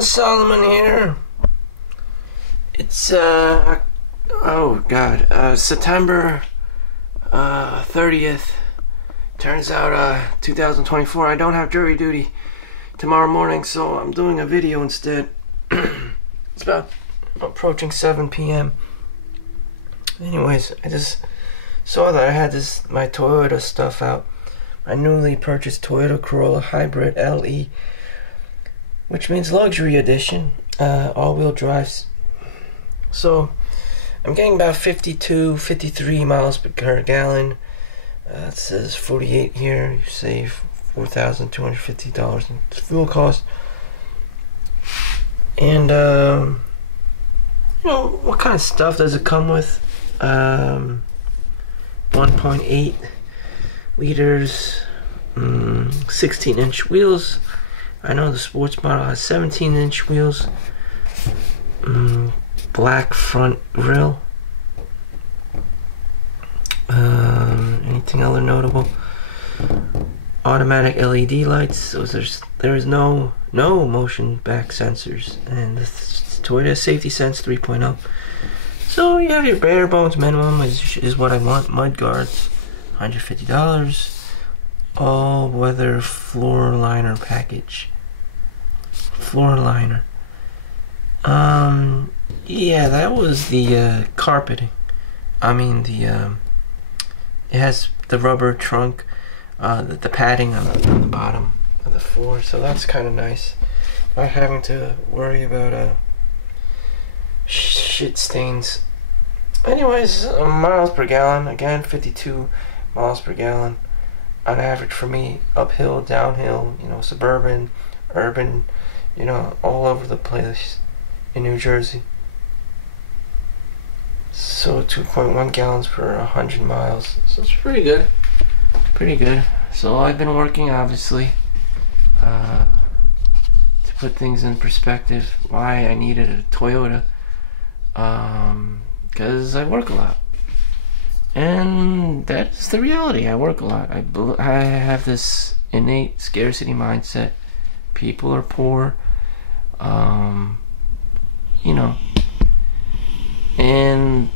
Solomon here. It's September 30th. Turns out 2024. I don't have jury duty tomorrow morning, so I'm doing a video instead. It's about approaching 7 p.m. Anyways, I just saw that I had my Toyota stuff out. My newly purchased Toyota Corolla Hybrid LE, which means luxury edition, all-wheel drives. So I'm getting about 53 miles per gallon. It says 48 here. You save $4,250 in fuel cost. And what kind of stuff does it come with? 1.8 liters, 16-inch wheels. I know the sports model has 17-inch wheels. Black front grille. Anything other notable? Automatic LED lights. So there is no motion back sensors, and this Toyota Safety Sense 3.0. So you have your bare bones minimum is what I want. Mud guards, $150. All weather floor liner package. Floor liner. Yeah, that was the carpeting. I mean it has the rubber trunk, the padding on the bottom of the floor, so that's kind of nice. Not having to worry about shit stains. Anyways, miles per gallon, again 52 miles per gallon on average for me. Uphill, downhill, suburban, urban, all over the place in New Jersey. So 2.1 gallons per 100 miles. So it's pretty good. Pretty good. So I've been working, obviously, to put things in perspective. Why I needed a Toyota. Because I work a lot. And that's the reality. I work a lot. I have this innate scarcity mindset. People are poor. And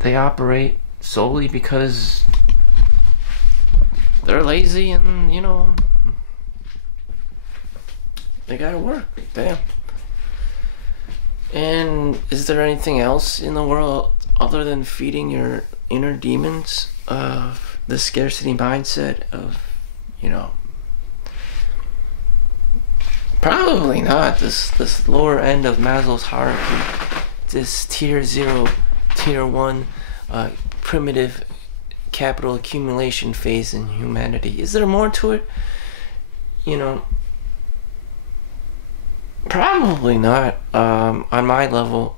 they operate solely because they're lazy and, they gotta work. Damn. And is there anything else in the world other than feeding your inner demons of the scarcity mindset of, probably not. This lower end of Maslow's hierarchy, this tier 0, tier 1, primitive capital accumulation phase in humanity. Is there more to it? Probably not, on my level.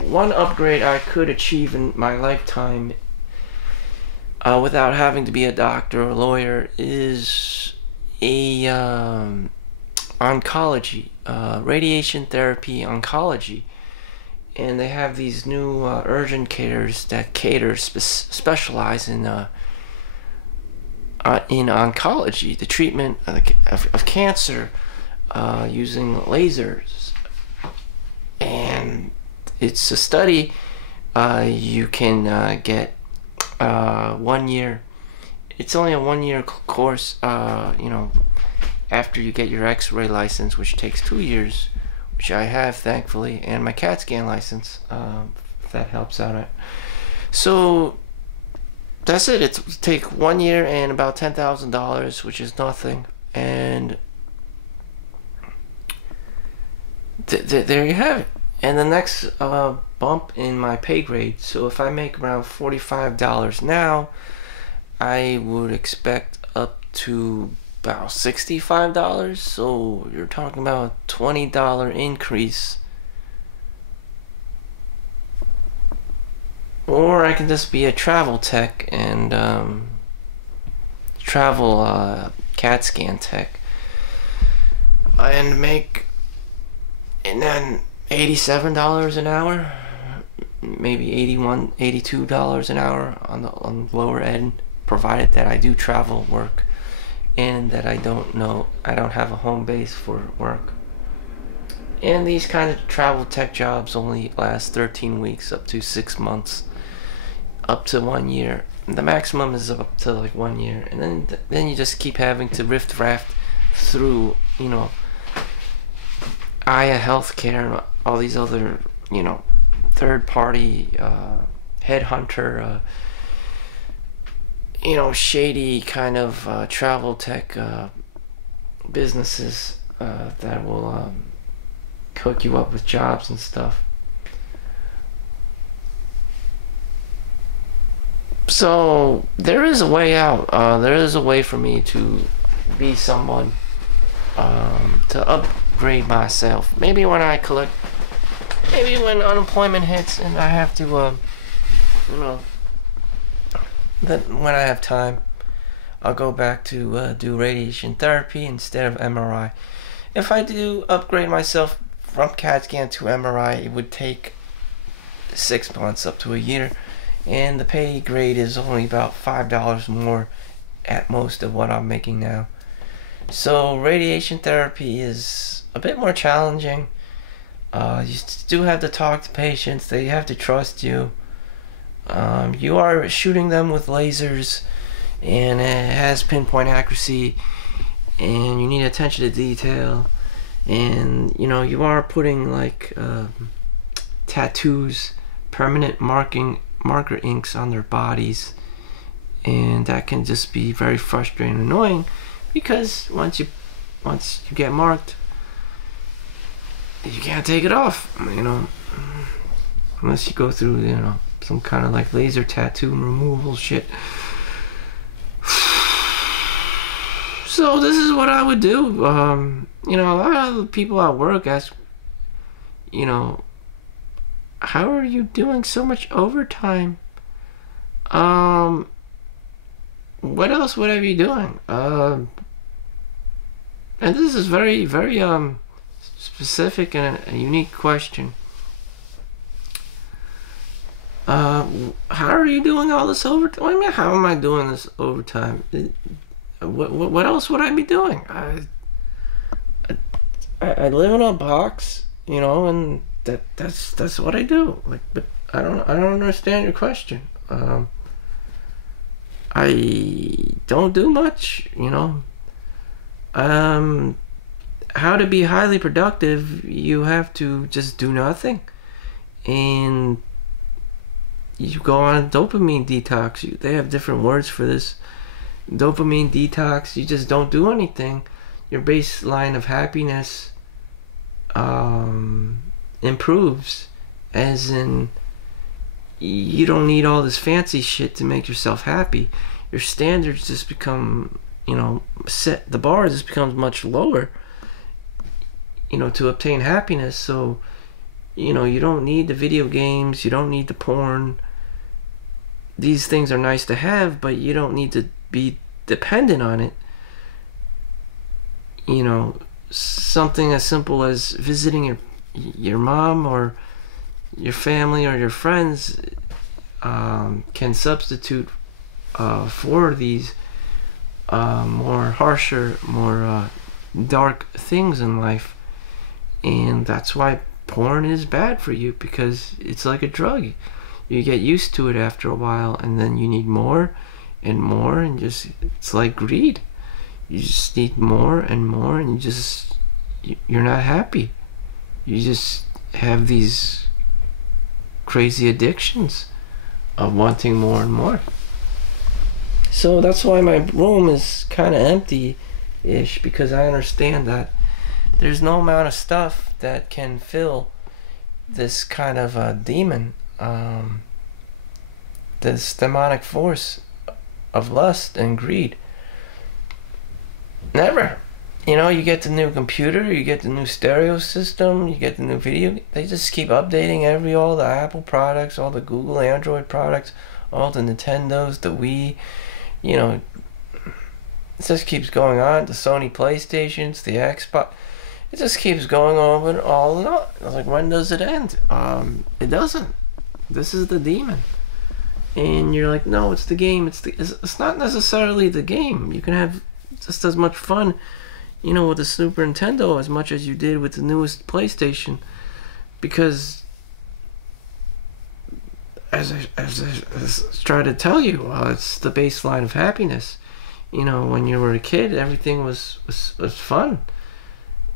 One upgrade I could achieve in my lifetime without having to be a doctor or a lawyer is oncology, radiation therapy oncology. And they have these new urgent cares that specialize in oncology, the treatment of cancer, using lasers. And it's a study. You can get 1 year. It's only a 1 year course, after you get your x-ray license, which takes 2 years, which I have, thankfully, and my CAT scan license, if that helps out. So that's it. It's take 1 year and about $10,000, which is nothing. And there you have it. And the next bump in my pay grade. So if I make around $45 now, I would expect up to about $65. So you're talking about a $20 increase. Or I can just be a travel tech and travel CAT scan tech and make, and then $87 an hour, maybe $82 an hour on the lower end, provided that I do travel work and that I don't have a home base for work. And these kind of travel tech jobs only last 13 weeks, up to 6 months, up to 1 year. The maximum is up to like 1 year, and then you just keep having to riff-raff through, you know, Aya Healthcare and all these other, you know, third-party headhunter, you know, shady kind of travel tech businesses that will hook you up with jobs and stuff. So there is a way out. There is a way for me to be someone, to upgrade myself. Maybe when unemployment hits and I have to, you know, that when I have time, I'll go back to do radiation therapy instead of MRI. If I do upgrade myself from CAT scan to MRI, it would take 6 months up to a year, and the pay grade is only about $5 more at most of what I'm making now. So radiation therapy is a bit more challenging. You do have to talk to patients. They have to trust you. You are shooting them with lasers, and it has pinpoint accuracy, and you need attention to detail, and you know, you are putting like tattoos, permanent marker inks on their bodies, and that can just be very frustrating and annoying, because once you get marked, you can't take it off, you know, unless you go through, you know, some kind of like laser tattoo removal shit. So this is what I would do. You know, a lot of people at work ask, you know, how are you doing so much overtime? What else would I be doing? And this is very, very specific and a unique question. How are you doing all this overtime? I mean, how am I doing this overtime? What else would I be doing? I live in a box, you know, and that's what I do. Like, but I don't understand your question. I don't do much, you know. How to be highly productive? You have to just do nothing, and you go on a dopamine detox. They have different words for this. Dopamine detox. You just don't do anything. Your baseline of happiness improves, as in you don't need all this fancy shit to make yourself happy. Your standards just become, you know, set. The bar just becomes much lower, you know, to obtain happiness. So, you know, you don't need the video games, you don't need the porn. These things are nice to have, but you don't need to be dependent on it. You know, something as simple as visiting your mom or your family or your friends can substitute for these more harsher, more dark things in life. And that's why porn is bad for you, because it's like a drug. You get used to it after a while, and then you need more and more, and just, it's like greed. You just need more and more, and you're not happy. You just have these crazy addictions of wanting more and more. So that's why my room is kind of empty-ish, because I understand that there's no amount of stuff that can fill this kind of demon, this demonic force of lust and greed. Never. You know, you get the new computer, you get the new stereo system, you get the new video. They just keep updating all the Apple products, all the Google Android products, all the Nintendos, the Wii. You know, it just keeps going on. The Sony PlayStations, the Xbox. It just keeps going on and all and all. I was like, when does it end? It doesn't. This is the demon. And you're like, no, it's the game. It's not necessarily the game. You can have just as much fun, you know, with the Super Nintendo as much as you did with the newest PlayStation, because as I tried to tell you, it's the baseline of happiness. You know, when you were a kid, everything was fun.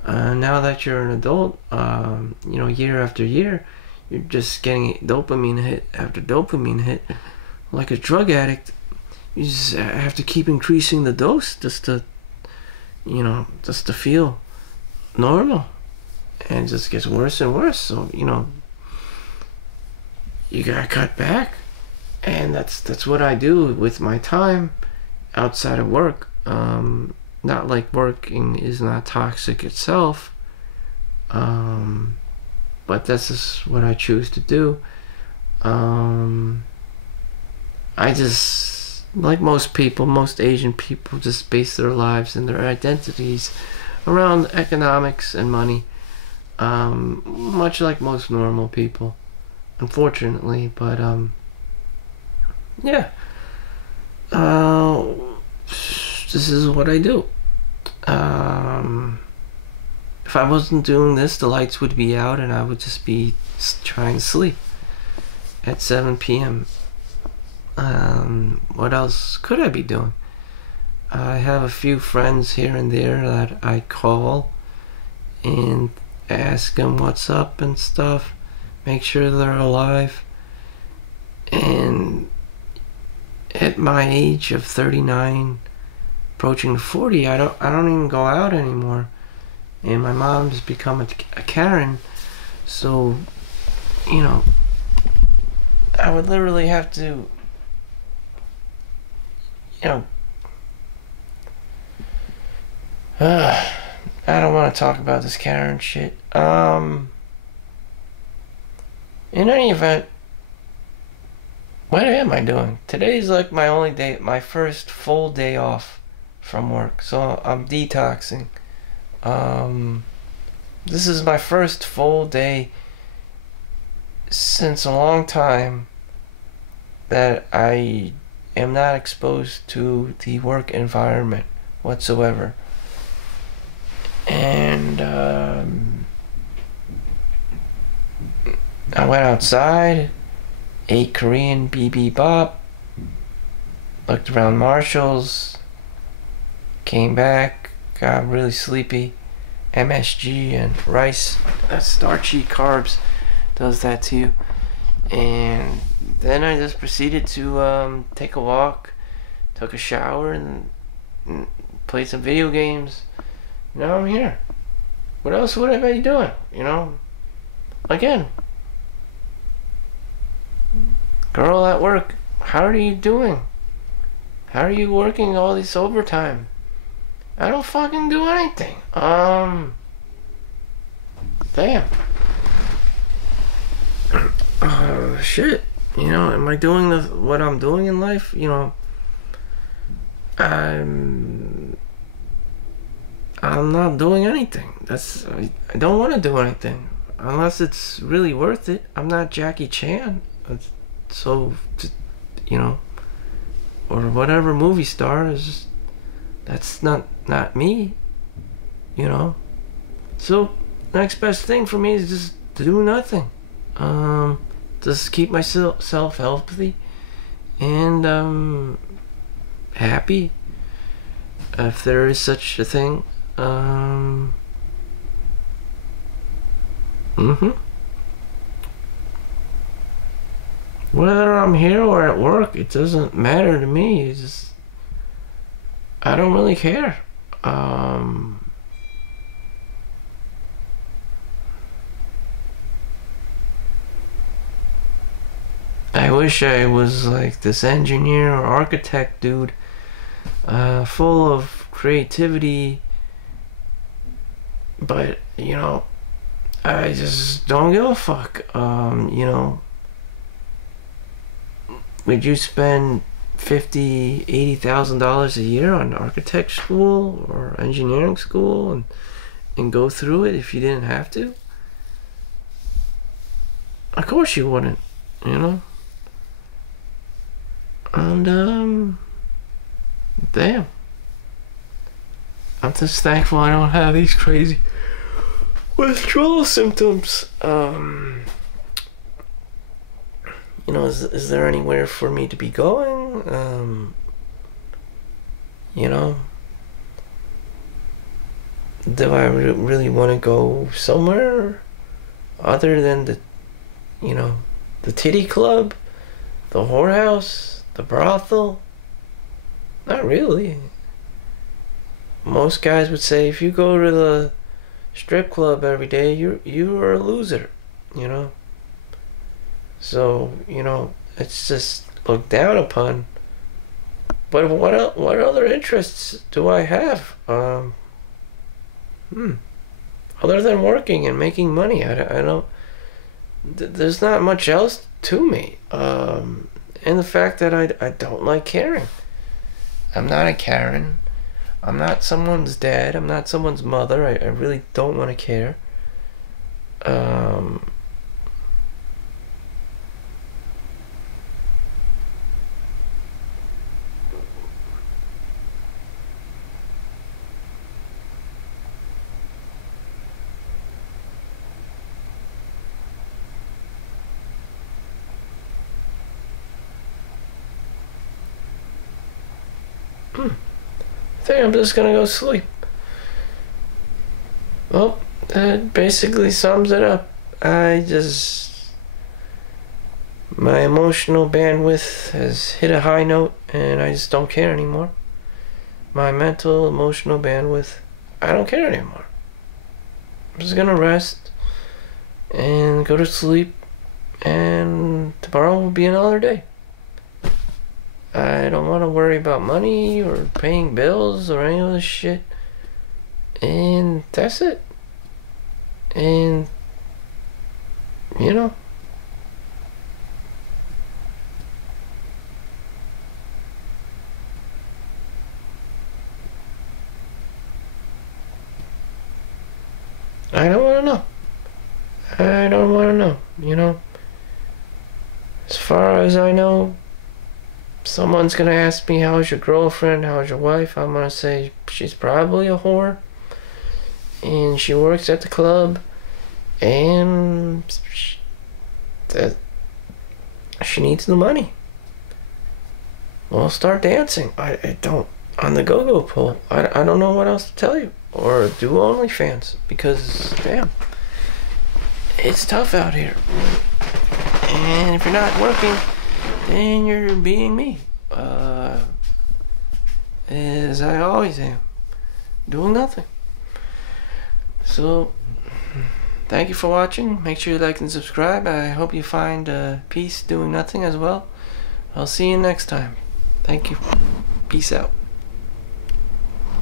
Now that you're an adult, you know, year after year, you're just getting dopamine hit after dopamine hit. Like a drug addict, you just have to keep increasing the dose just to, you know, just to feel normal. And it just gets worse and worse. So, you know, you gotta cut back. And that's what I do with my time outside of work. Not like working is not toxic itself, but this is what I choose to do. I just, like most people, most Asian people, just base their lives and their identities around economics and money, much like most normal people, unfortunately. But yeah, this is what I do. If I wasn't doing this, the lights would be out and I would just be trying to sleep at 7 p.m. What else could I be doing? I have a few friends here and there that I call and ask them what's up and stuff, make sure they're alive. And at my age of 39, approaching 40, I don't even go out anymore. And my mom's become a Karen, so, you know, I would literally have to, you know, I don't want to talk about this Karen shit. In any event, what am I doing? Today's like my only day, my first full day off from work, so I'm detoxing. This is my first full day since a long time that I am not exposed to the work environment whatsoever. And I went outside, ate Korean bibimbap, looked around Marshall's, came back, got really sleepy. MSG and rice, that starchy carbs, does that to you. And then I just proceeded to take a walk, took a shower, and played some video games. Now I'm here. What else would I be doing? You know, again, girl at work, how are you doing? How are you working all this overtime? I don't fucking do anything. Damn. Shit. You know, am I doing what I'm doing in life? You know, I'm not doing anything. I don't want to do anything unless it's really worth it. I'm not Jackie Chan, so, you know, or whatever movie star is. That's not me, you know. So next best thing for me is just to do nothing. Just keep myself healthy and happy, if there is such a thing. Whether I'm here or at work, it doesn't matter to me. It's just, I don't really care. I wish I was like this engineer or architect dude, full of creativity, but, you know, I just don't give a fuck. You know, would you spend $50,000-$80,000 a year on architect school or engineering school and go through it if you didn't have to? Of course you wouldn't, you know. And damn, I'm just thankful I don't have these crazy withdrawal symptoms. You know, is there anywhere for me to be going? You know, do I really want to go somewhere other than the, you know, the titty club, the whorehouse, the brothel? Not really. Most guys would say if you go to the strip club every day, you are a loser, you know. So, you know, it's just looked down upon. But what other interests do I have? Other than working and making money, I don't. There's not much else to me. And the fact that I don't like caring. I'm not a Karen. I'm not someone's dad. I'm not someone's mother. I really don't want to care. I think I'm just gonna go sleep. Well, that basically sums it up. My emotional bandwidth has hit a high note and I just don't care anymore. My mental, emotional bandwidth, I don't care anymore. I'm just gonna rest and go to sleep, and tomorrow will be another day. I don't want to worry about money or paying bills or any of this shit. And that's it. And, you know, I don't want to know. I don't want to know, you know. As far as I know, someone's gonna ask me, how's your girlfriend, how's your wife? I'm gonna say she's probably a whore and she works at the club and that she needs the money. Well, start dancing. I don't, on the go-go pole. I don't know what else to tell you. Or do OnlyFans, because damn, it's tough out here. And if you're not working, then you're being me, as I always am, doing nothing. So, thank you for watching. Make sure you like and subscribe. I hope you find peace doing nothing as well. I'll see you next time. Thank you. Peace out.